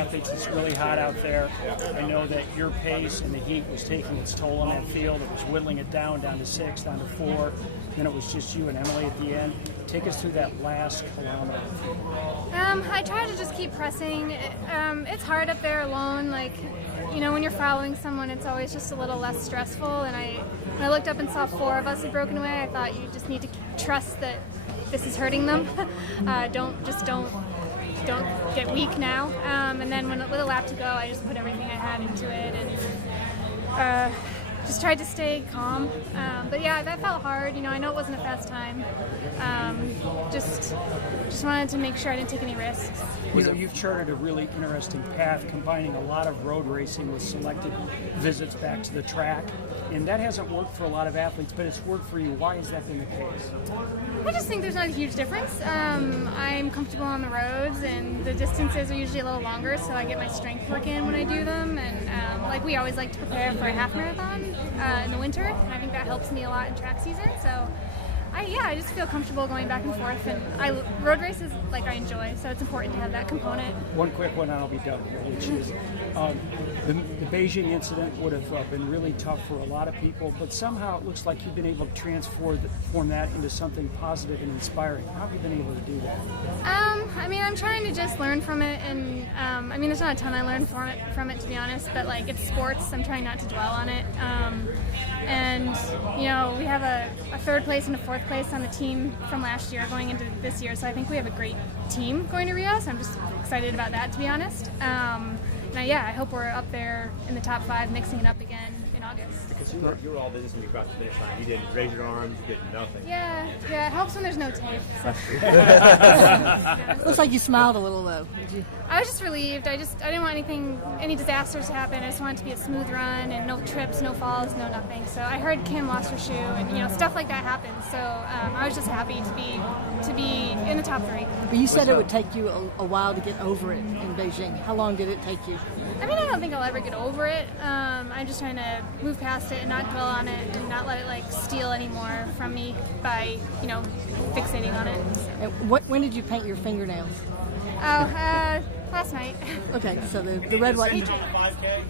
athletes. It's really hot out there. I know that your pace and the heat was taking its toll on that field. It was whittling it down to 6, down to 4. Then it was just you and Emily at the end. Take us through that last kilometer. I try to just keep pressing. It's hard up there alone. Like, when you're following someone, it's always just a little less stressful. And when I looked up and saw 4 of us had broken away, I thought you just need to trust that this is hurting them. Don't get weak now. And then with a lap to go, I just put everything I had into it and just tried to stay calm. But yeah, that felt hard. I know it wasn't a fast time. Just wanted to make sure I didn't take any risks. You've charted a really interesting path, combining a lot of road racing with selected visits back to the track. And that hasn't worked for a lot of athletes, but it's worked for you. Why has that been the case? I just think there's not a huge difference. I'm comfortable on the roads, and the distances are usually a little longer, so I get my strength work in when I do them. And we always like to prepare for a half marathon in the winter, and I think that helps me a lot in track season. So I just feel comfortable going back and forth, and road races I enjoy, so it's important to have that component. One quick one, and I'll be done here, which is the Beijing incident would have been really tough for a lot of people, but somehow it looks like you've been able to transform that into something positive and inspiring. How have you been able to do that? I'm trying to just learn from it, and there's not a ton I learned from it to be honest, but it's sports. I'm trying not to dwell on it. We have a 3rd place and a 4th place on the team from last year going into this year, so I think we have a great team going to Rio, so I'm just excited about that, to be honest. I hope we're up there in the top 5, mixing it up again in August. Because you were all business when you got to the finish line. You didn't raise your arms, you did nothing. Yeah, it helps when there's no tape. So. Looks like you smiled a little though. Did you? I was just relieved. I didn't want any disasters to happen. I just wanted it to be a smooth run and no trips, no falls, no nothing. So I heard Kim lost her shoe, and stuff like that happens. So I was just happy to be in the top 3. But you said it would take you a while to get over it in Beijing. How long did it take you? I don't think I'll ever get over it. I'm just trying to move past it and not dwell on it and not let it steal anymore from me by fixating on it. So. When did you paint your fingernails? Last night. Okay, so the red, white, and... 5K?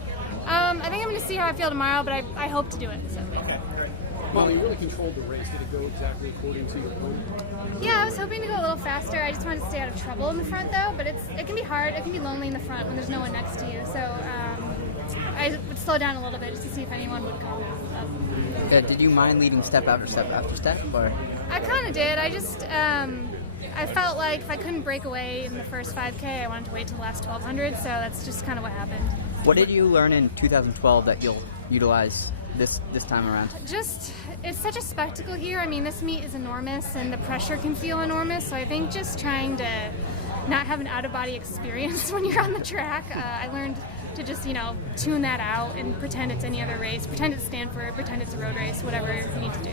I think I'm going to see how I feel tomorrow, but I hope to do it. So. Okay. Well, you really controlled the race. Did it go exactly according to your plan? Yeah, I was hoping to go a little faster. I just wanted to stay out of trouble in the front, though. But it can be hard. It can be lonely in the front when there's no one next to you. So I would slow down a little bit just to see if anyone would come. Did you mind leading step after step after step? Or? I kind of did. I just I felt like if I couldn't break away in the first 5K, I wanted to wait till the last 1,200. So that's just kind of what happened. What did you learn in 2012 that you'll utilize this time around? Just, it's such a spectacle here. This meet is enormous and the pressure can feel enormous. So I think just trying to not have an out-of-body experience when you're on the track. I learned to just, tune that out and pretend it's any other race. Pretend it's Stanford, pretend it's a road race, whatever you need to do.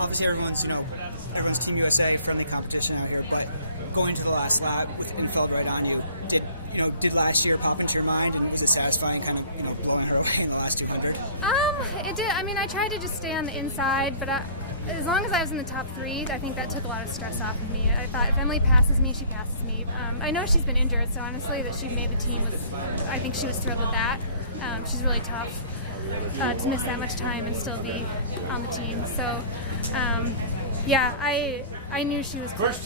Obviously everyone's Team USA friendly competition out here, but going to the last lap with Infeld right on you, did last year pop into your mind, and was it satisfying kind of blowing her away in the last 200? It did. I tried to just stay on the inside, but as long as I was in the top 3, I think that took a lot of stress off of me. I thought if Emily passes me, she passes me. I know she's been injured, so honestly that she made the team, I think she was thrilled with that. She's really tough to miss that much time and still be on the team. So, I knew she was a fast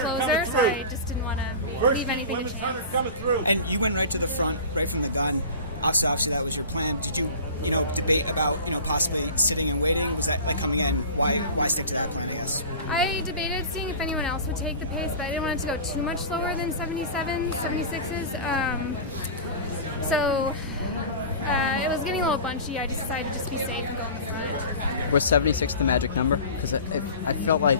closer, so I just didn't want to leave anything to chance. And you went right to the front, right from the gun. Obviously, that was your plan. Did you, debate about, possibly sitting and waiting? Was that coming in? Why stick to that plan, I guess? I debated seeing if anyone else would take the pace, but I didn't want it to go too much slower than 77s, 76s. It was getting a little bunchy. I just decided to just be safe and go in the front. Was 76 the magic number? Because I felt like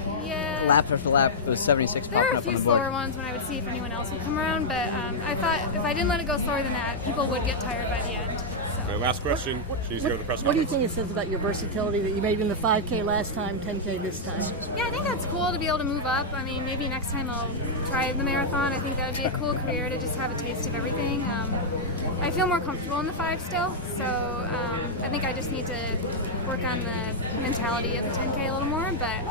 lap after lap it was 76 there popping were a up few on the board. slower ones when I would see if anyone else would come around, but I thought if I didn't let it go slower than that, people would get tired by the end. So. Last question. She needs to go to the press conference. What do you think it says about your versatility that you made in the 5K last time, 10K this time? Yeah, I think that's cool to be able to move up. Maybe next time I'll try the marathon. I think that would be a cool career to just have a taste of everything. I feel more comfortable in the 5 still, so I think I just need to work on the mentality of the 10K a little more, but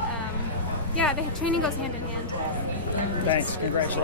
the training goes hand in hand. Thanks. Congratulations.